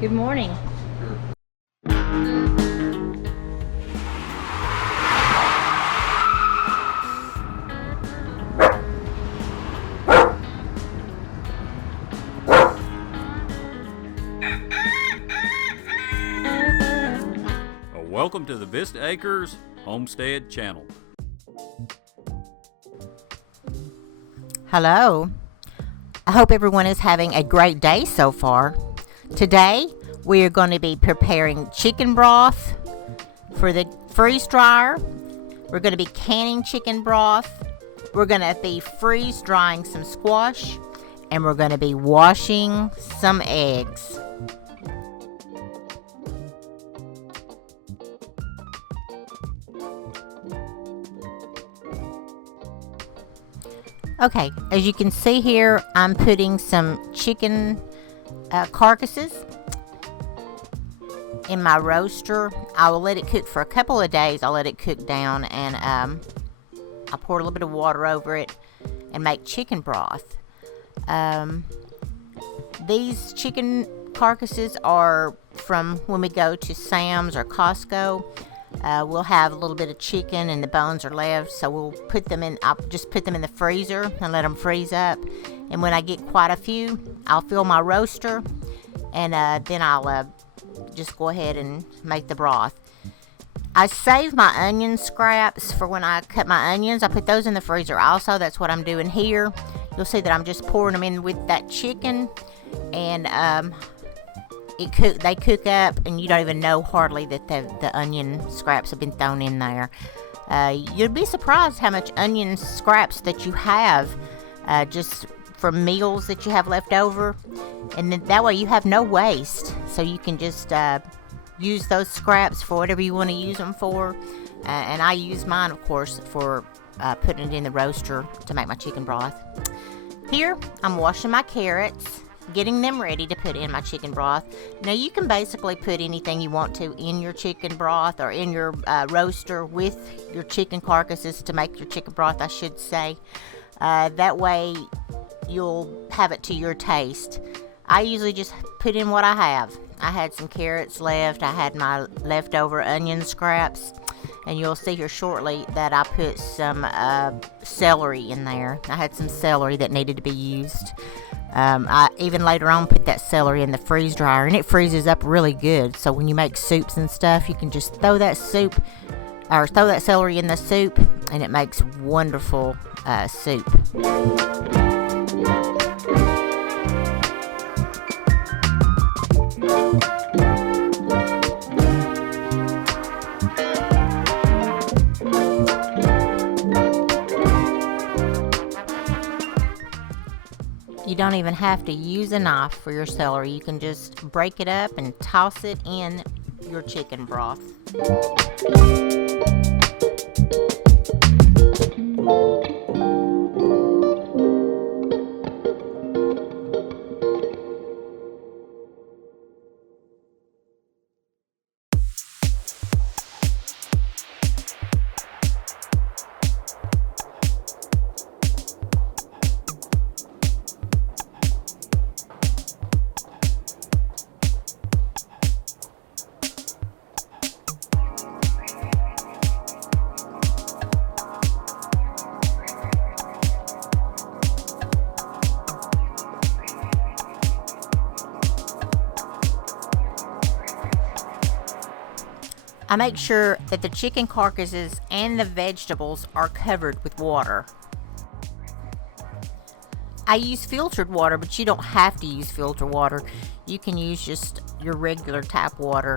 Good morning. Welcome to the Vista Acres Homestead channel. Hello. I hope everyone is having a great day so far. Today we are going to be preparing chicken broth for the freeze dryer. We're going to be canning chicken broth. We're going to be freeze drying some squash, and we're going to be washing some eggs. Okay, as you can see here, I'm putting some chicken carcasses in my roaster. I will let it cook for a couple of days. I'll let it cook down, and I'll pour a little bit of water over it and make chicken broth. These chicken carcasses are from when we go to Sam's or Costco. We'll have a little bit of chicken and the bones are left, so I'll just put them in the freezer and let them freeze up. And when I get quite a few, I'll fill my roaster, and then I'll just go ahead and make the broth. I save my onion scraps for when I cut my onions. I put those in the freezer also. That's what I'm doing here. You'll see that I'm just pouring them in with that chicken, and they cook up, and you don't even know hardly that the onion scraps have been thrown in there. You'd be surprised how much onion scraps that you have just from meals that you have left over, and then that way you have no waste, so you can just use those scraps for whatever you want to use them for. And I use mine, of course, for putting it in the roaster to make my chicken broth. Here I'm washing my carrots, getting them ready to put in my chicken broth. Now you can basically put anything you want to in your chicken broth or in your roaster with your chicken carcasses to make your chicken broth, I should say. That way you'll have it to your taste. I usually just put in what I have. I had some carrots left. I had my leftover onion scraps, and you'll see here shortly that I put some celery in there. I had some celery that needed to be used. I even later on put that celery in the freeze dryer, and it freezes up really good. So when you make soups and stuff, you can just throw that celery in the soup, and it makes wonderful soup. You don't even have to use a knife for your celery. You can just break it up and toss it in your chicken broth. I make sure that the chicken carcasses and the vegetables are covered with water. I use filtered water, but you don't have to use filtered water. You can use just your regular tap water.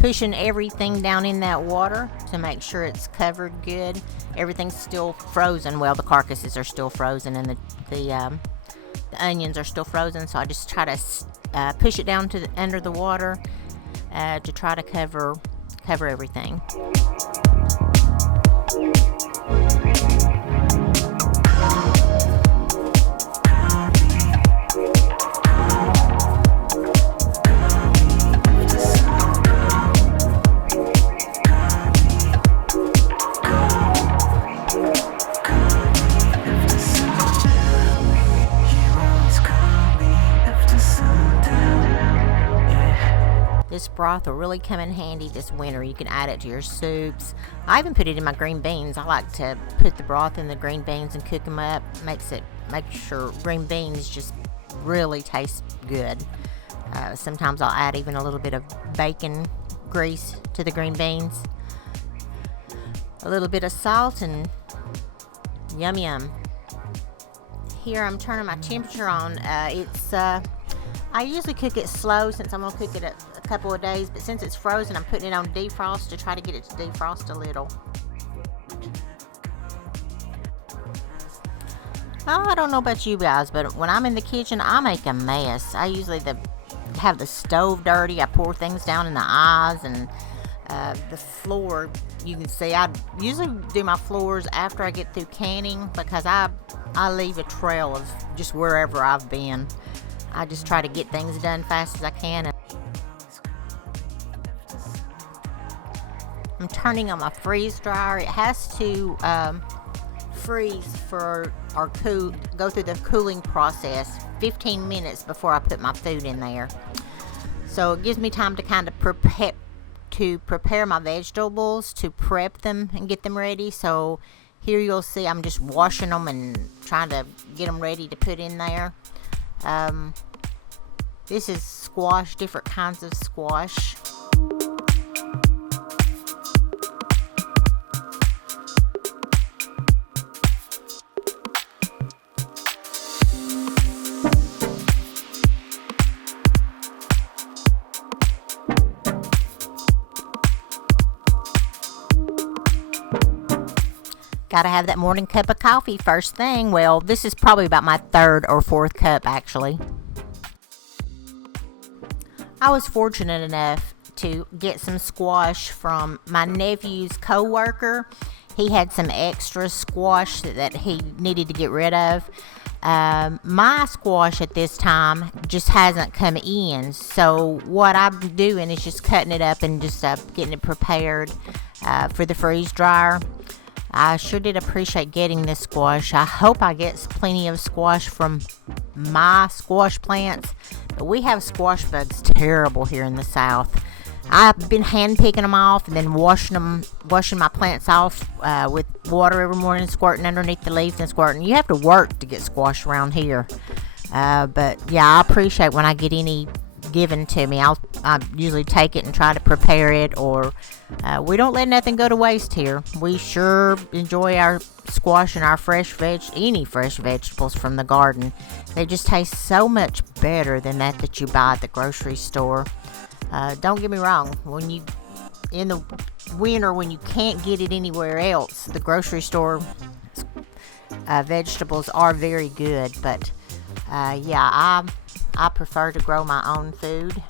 pushing everything down in that water to make sure it's covered good. Everything's still frozen. Well, the carcasses are still frozen, and the onions are still frozen. So I just try to push it down to under the water to try to cover everything. This broth will really come in handy this winter. You can add it to your soups. I even put it in my green beans. I like to put the broth in the green beans and cook them up. Make sure green beans just really taste good. Sometimes I'll add even a little bit of bacon grease to the green beans. A little bit of salt, and yum yum. Here I'm turning my temperature on. I usually cook it slow since I'm going to cook it a couple of days, but since it's frozen, I'm putting it on defrost to try to get it to defrost a little. I don't know about you guys, but when I'm in the kitchen, I make a mess. I usually have the stove dirty. I pour things down in the eyes, and the floor, you can see, I usually do my floors after I get through canning, because I leave a trail of just wherever I've been. I just try to get things done fast as I can. I'm turning on my freeze dryer. It has to freeze for or go through the cooling process 15 minutes before I put my food in there. So it gives me time to kind of prepare my vegetables, to prep them and get them ready. So here you'll see I'm just washing them and trying to get them ready to put in there. This is squash, different kinds of squash. Gotta have that morning cup of coffee first thing. Well, this is probably about my third or fourth cup, actually. I was fortunate enough to get some squash from my nephew's co-worker. He had some extra squash that he needed to get rid of. My squash at this time just hasn't come in. So what I'm doing is just cutting it up and just getting it prepared for the freeze dryer. I sure did appreciate getting this squash. I hope I get plenty of squash from my squash plants. But we have squash bugs terrible here in the South. I've been hand picking them off and then washing my plants off with water every morning, squirting underneath the leaves and squirting. You have to work to get squash around here. But yeah, I appreciate when I get any given to me. I usually take it and try to prepare it, or we don't let nothing go to waste here. We sure enjoy our squash and our any fresh vegetables from the garden. They just taste so much better than that you buy at the grocery store. Don't get me wrong, in the winter when you can't get it anywhere else, the grocery store vegetables are very good, but yeah, I prefer to grow my own food.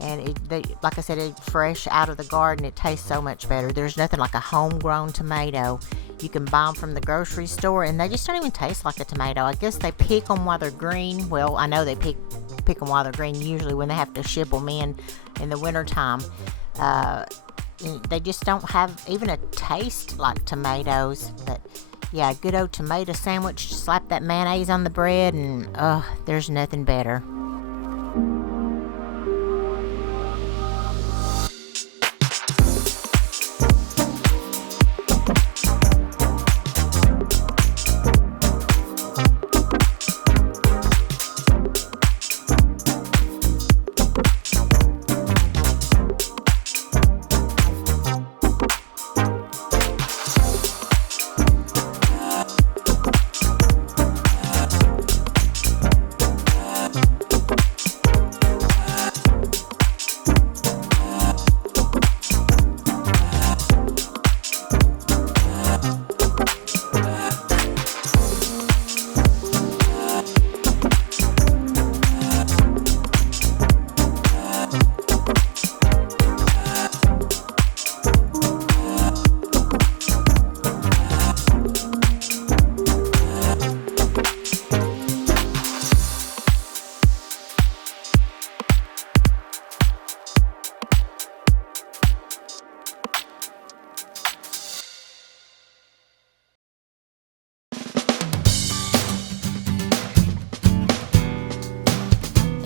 And like I said, it's fresh out of the garden. It tastes so much better. There's nothing like a homegrown tomato. You can buy them from the grocery store, and they just don't even taste like a tomato. I guess they pick them while they're green. Well, I know they pick them while they're green, usually when they have to ship them in the wintertime. They just don't have even a taste like tomatoes. But yeah, good old tomato sandwich. Slap that mayonnaise on the bread, and there's nothing better.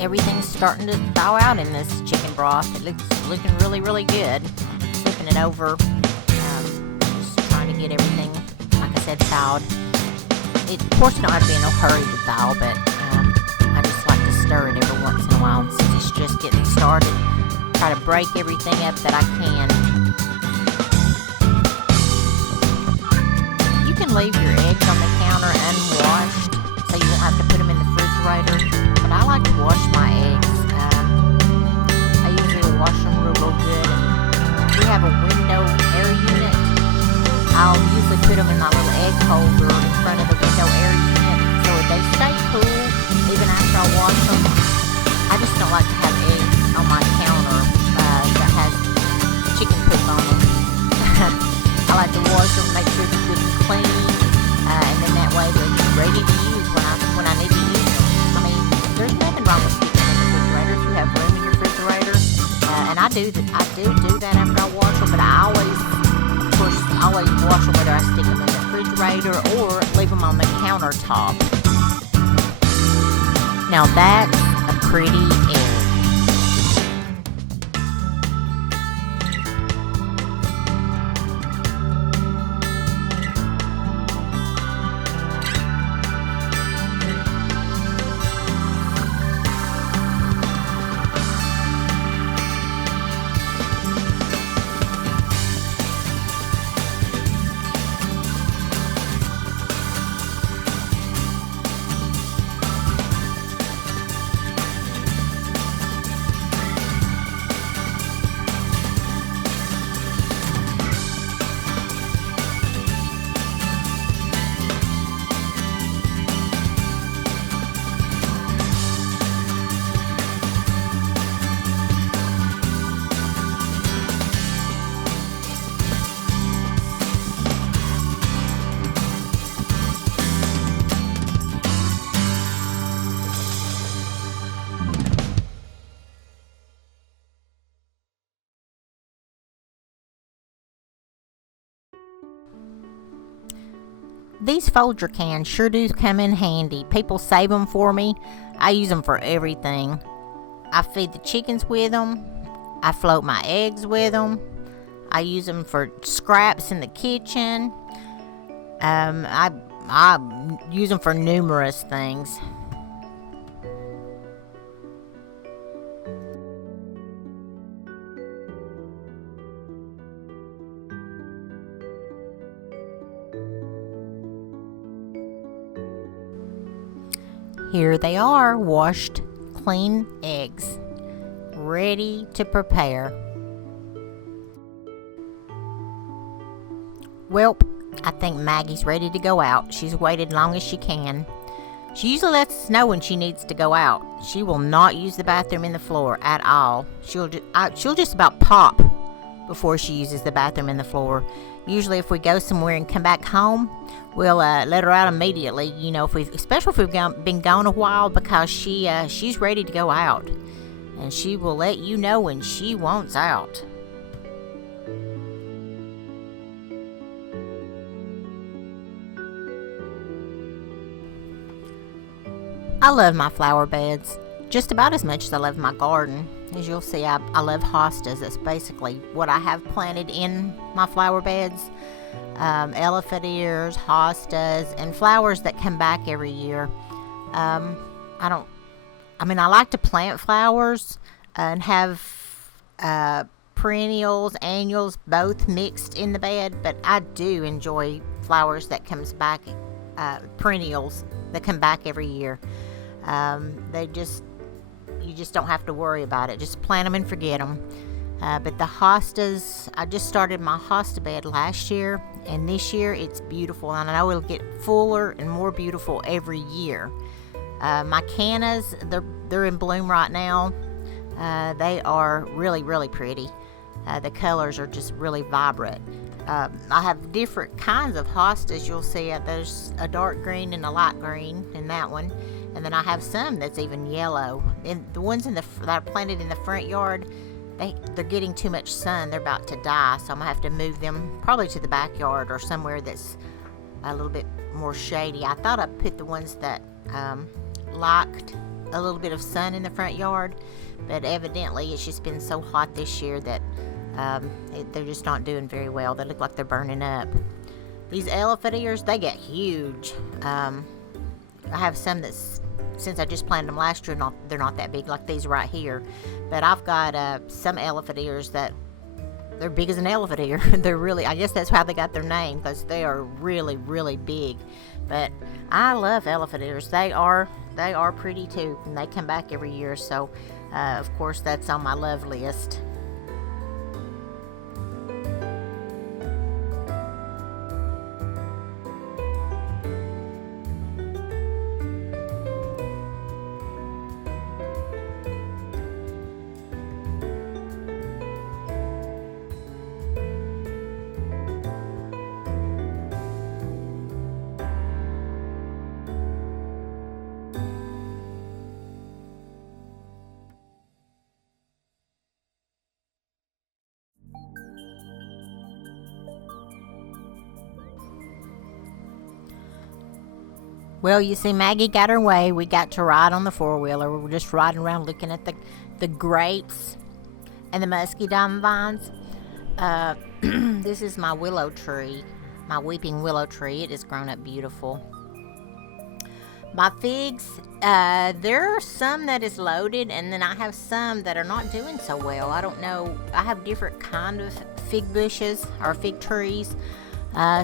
everything's starting to thaw out in this chicken broth. It looks looking really, really good. Flipping it over, just trying to get everything, like I said, thawed. Of course, you don't have to be in a hurry to thaw, but I just like to stir it every once in a while since it's just getting started. Try to break everything up that I can. You can leave your eggs on the counter unwashed, so you won't have to put them in the refrigerator. But I like to wash my eggs. I usually wash them real good. And we have a window air unit. I'll usually put them in my little egg holder in front of the window air unit, so they stay cool even after I wash them. I just don't like to have eggs on my counter that has chicken poop on them. I like to wash them, make sure they're good and clean, and then that way they're ready to use when I need to use them. I mean, there's nothing wrong with sticking them in the refrigerator if you have room in your refrigerator, and I do that after I wash them. But I always wash them whether I stick them in the refrigerator or leave them on the countertop. Now that's a pretty egg. These Folger cans sure do come in handy. People save them for me. I use them for everything. I feed the chickens with them. I float my eggs with them. I use them for scraps in the kitchen. I use them for numerous things. Here they are, washed, clean eggs, ready to prepare. Welp, I think Maggie's ready to go out. She's waited long as she can. She usually lets us know when she needs to go out. She will not use the bathroom in the floor at all. She'll just about pop before she uses the bathroom in the floor. Usually if we go somewhere and come back home, we'll let her out immediately, especially if we've been gone a while, because she's ready to go out. And she will let you know when she wants out. I love my flower beds just about as much as I love my garden. As you'll see, I love hostas. That's basically what I have planted in my flower beds. Elephant ears, hostas, and flowers that come back every year. I like to plant flowers and have perennials, annuals, both mixed in the bed, but I do enjoy flowers that comes back, perennials that come back every year. You just don't have to worry about it. Just plant them and forget them. But the hostas, I just started my hosta bed last year, and this year it's beautiful, and I know it'll get fuller and more beautiful every year. My cannas, they're in bloom right now. They are really, really pretty. The colors are just really vibrant. I have different kinds of hostas. You'll see there's a dark green and a light green in that one. And then I have some that's even yellow. And the ones that are planted in the front yard, they're getting too much sun. They're about to die. So I'm going to have to move them probably to the backyard or somewhere that's a little bit more shady. I thought I'd put the ones that liked a little bit of sun in the front yard, but evidently it's just been so hot this year that they're just not doing very well. They look like they're burning up. These elephant ears, they get huge. I have some that's, since I just planted them last year, they're not that big like these right here. But I've got some elephant ears that they're big as an elephant ear. They're really, I guess that's how they got their name, because they are really, really big. But I love elephant ears. They are pretty too, and they come back every year. So, of course, that's on my love list. Well, you see, Maggie got her way. We got to ride on the four-wheeler. We were just riding around looking at the grapes and the muscadine vines. This is my willow tree, my weeping willow tree. It has grown up beautiful. My figs, there are some that is loaded, and then I have some that are not doing so well. I don't know. I have different kind of fig bushes or fig trees,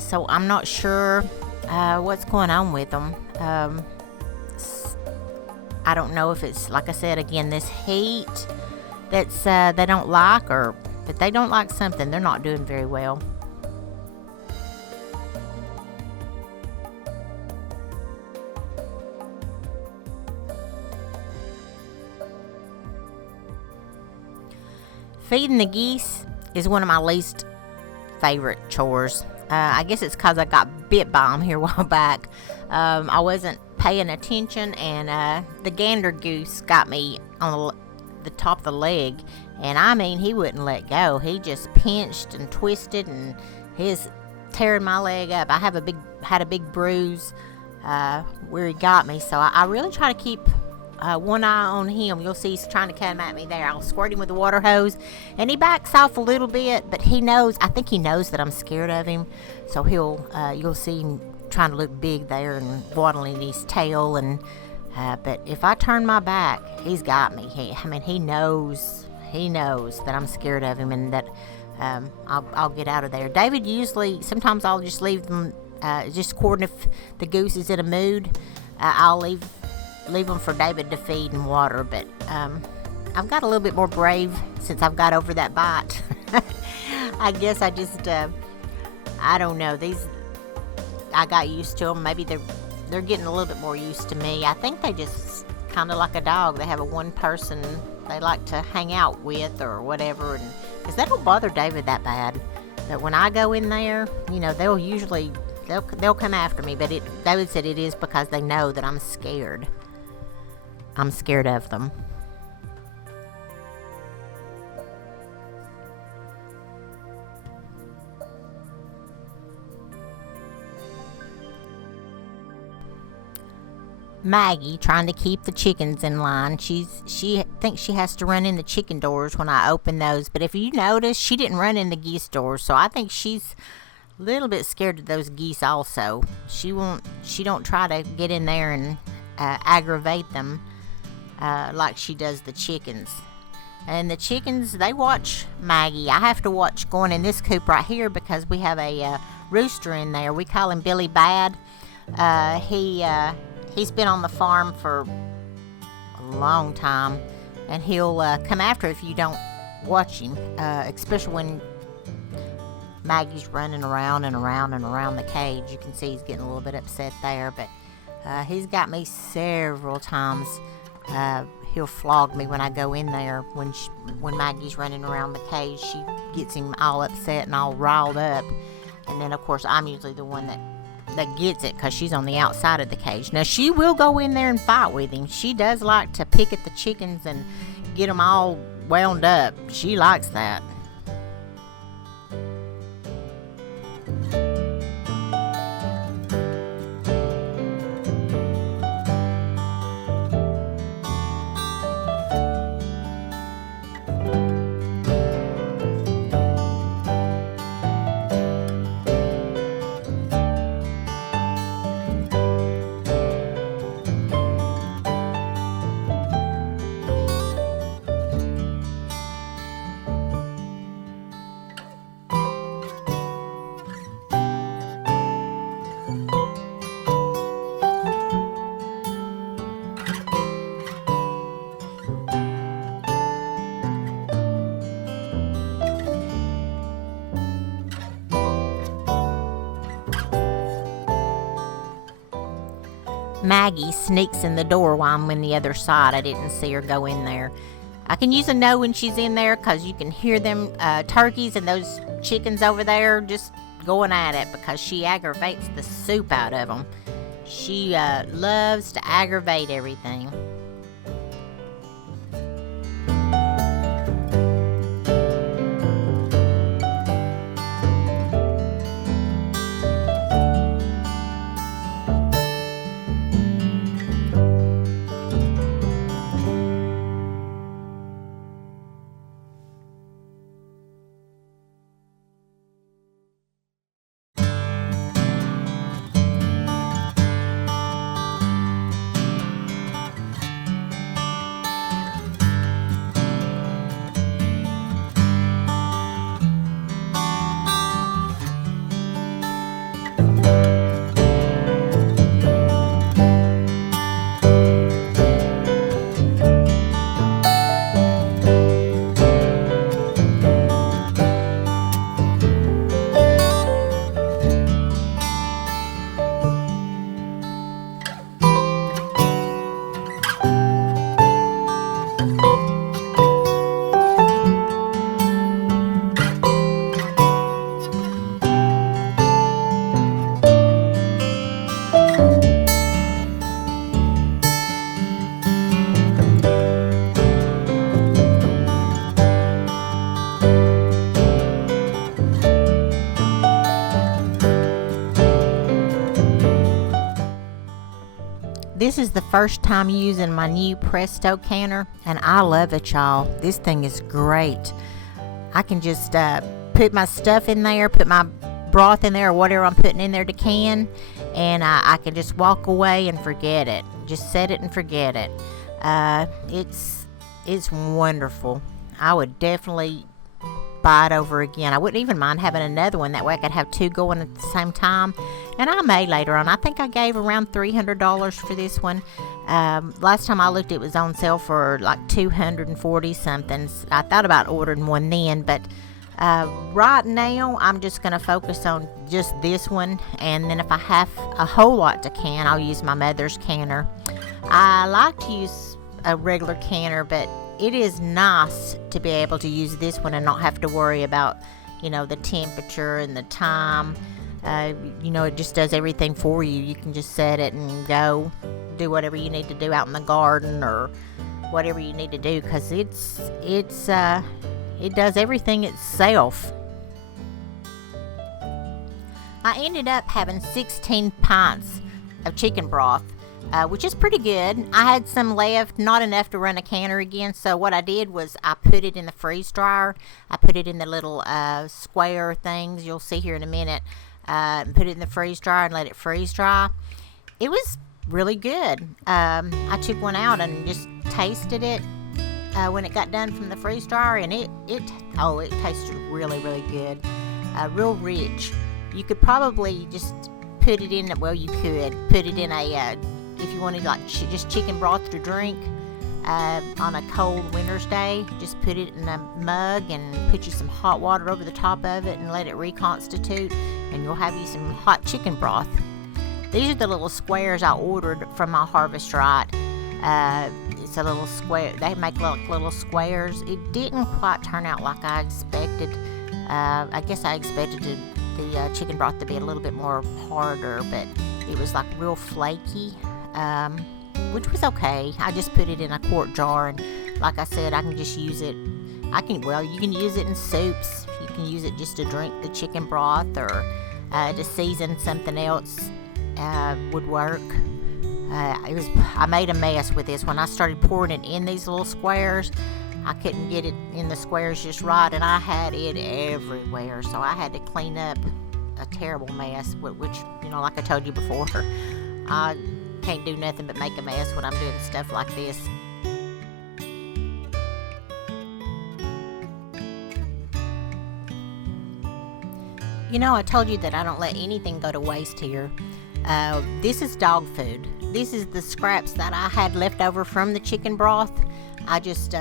so I'm not sure what's going on with them. I don't know if it's, like I said again, this heat that's they don't like, but they don't like something. They're not doing very well. Feeding the geese is one of my least favorite chores. I guess it's because I got bit by them here a while back. I wasn't paying attention, and the gander goose got me on the top of the leg, and I mean, he wouldn't let go. He just pinched and twisted, and he's tearing my leg up. I had a big bruise where he got me, so I really try to keep one eye on him. You'll see he's trying to come at me there. I'll squirt him with the water hose, and he backs off a little bit, but I think he knows that I'm scared of him, so you'll see him trying to look big there and waddling his tail, and but if I turn my back, he's got me. He knows that I'm scared of him, and that I'll get out of there. David sometimes I'll just leave them, just according if the goose is in a mood, I'll leave them for David to feed and water, but I've got a little bit more brave since I've got over that bite. I guess I just, I don't know, I got used to them. Maybe they're getting a little bit more used to me. I think they just kind of like a dog. They have a one person they like to hang out with or whatever, and because they don't bother David that bad. But when I go in there, they'll come after me. But David said it is because they know that I'm scared. I'm scared of them. Maggie, trying to keep the chickens in line. She thinks she has to run in the chicken doors when I open those. But if you notice, she didn't run in the geese doors. So I think she's a little bit scared of those geese also. She don't try to get in there and aggravate them like she does the chickens. And the chickens, they watch Maggie. I have to watch going in this coop right here because we have a rooster in there. We call him Billy Bad. He's been on the farm for a long time, and he'll come after if you don't watch him, especially when Maggie's running around and around and around the cage. You can see he's getting a little bit upset there, but he's got me several times. He'll flog me when I go in there. When Maggie's running around the cage, she gets him all upset and all riled up, and then of course I'm usually the one that gets it because she's on the outside of the cage. Now she will go in there and fight with him. She does like to pick at the chickens and get them all wound up. She likes that. Maggie sneaks in the door while I'm in the other side. I didn't see her go in there. I can usually know when she's in there because you can hear them turkeys and those chickens over there just going at it because she aggravates the soup out of them. She loves to aggravate everything. This is the first time using my new Presto canner, and I love it, y'all. This thing is great. I can just put my stuff in there, put my broth in there or whatever I'm putting in there to can, and I can just walk away and forget it. Just set it and forget it. It's wonderful. I would definitely buy it over again. I wouldn't even mind having another one. That way I could have two going at the same time. And I may later on. I think I gave around $300 for this one. Last time I looked, it was on sale for like $240 something. I thought about ordering one then, but right now I'm just going to focus on just this one. And then if I have a whole lot to can, I'll use my mother's canner. I like to use a regular canner, but it is nice to be able to use this one and not have to worry about, the temperature and the time. It just does everything for you. You can just set it and go do whatever you need to do out in the garden or whatever you need to do, because it does everything itself. I ended up having 16 pints of chicken broth, which is pretty good. I had some left, not enough to run a canner again, so what I did was I put it in the freeze dryer. I put it in the little square things you'll see here in a minute. Put it in the freeze dryer and let it freeze dry. It was really good. I took one out and just tasted it when it got done from the freeze dryer, and it tasted really, really good. Real rich. You could probably just put it in, you could put it in a, if you wanted just chicken broth to drink on a cold winter's day, just put it in a mug and put you some hot water over the top of it and let it reconstitute, and you'll have you some hot chicken broth. These are the little squares I ordered from my Harvest Right. It's a little square. They make little squares. It didn't quite turn out like I expected. I guess I expected the chicken broth to be a little bit more harder, but it was like real flaky, which was okay. I just put it in a quart jar, and like I said, I can just use it. You can use it in soups. You can use it just to drink the chicken broth, or to season something else would work. I made a mess with this. When I started pouring it in these little squares, I couldn't get it in the squares just right, and I had it everywhere, so I had to clean up a terrible mess, which, like I told you before, I can't do nothing but make a mess when I'm doing stuff like this. I told you that I don't let anything go to waste here. This is dog food. This is the scraps that I had left over from the chicken broth. I just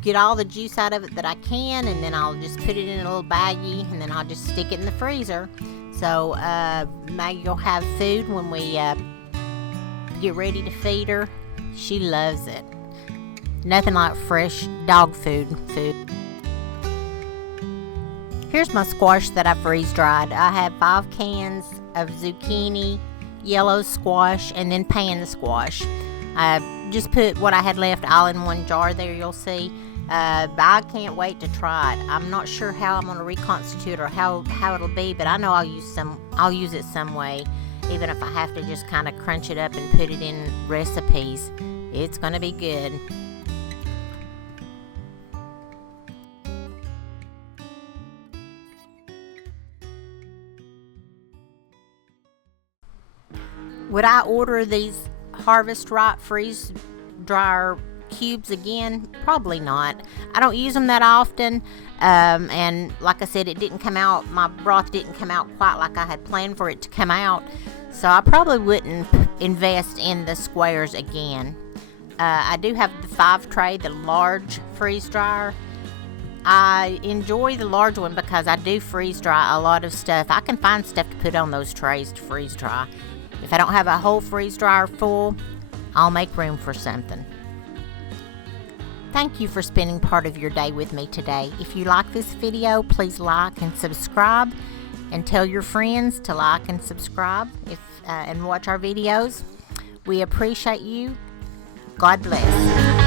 get all the juice out of it that I can, and then I'll just put it in a little baggie, and then I'll just stick it in the freezer. So Maggie will have food when we get ready to feed her. She loves it. Nothing like fresh dog food. Here's my squash that I freeze dried. I have 5 cans of zucchini, yellow squash, and then pan squash. I just put what I had left all in one jar there, you'll see. I can't wait to try it. I'm not sure how I'm going to reconstitute or how it'll be, but I know I'll use it some way, even if I have to just kind of crunch it up and put it in recipes. It's going to be good. Would I order these Harvest Right freeze dryer cubes again? Probably not. I don't use them that often, and like I said, it didn't come out, my broth didn't come out quite like I had planned for it to come out, so I probably wouldn't invest in the squares again. I do have the 5 tray, the large freeze dryer. I enjoy the large one because I do freeze dry a lot of stuff. I can find stuff to put on those trays to freeze dry. If I don't have a whole freeze dryer full, I'll make room for something. Thank you for spending part of your day with me today. If you like this video, please like and subscribe, and tell your friends to like and subscribe and watch our videos. We appreciate you. God bless.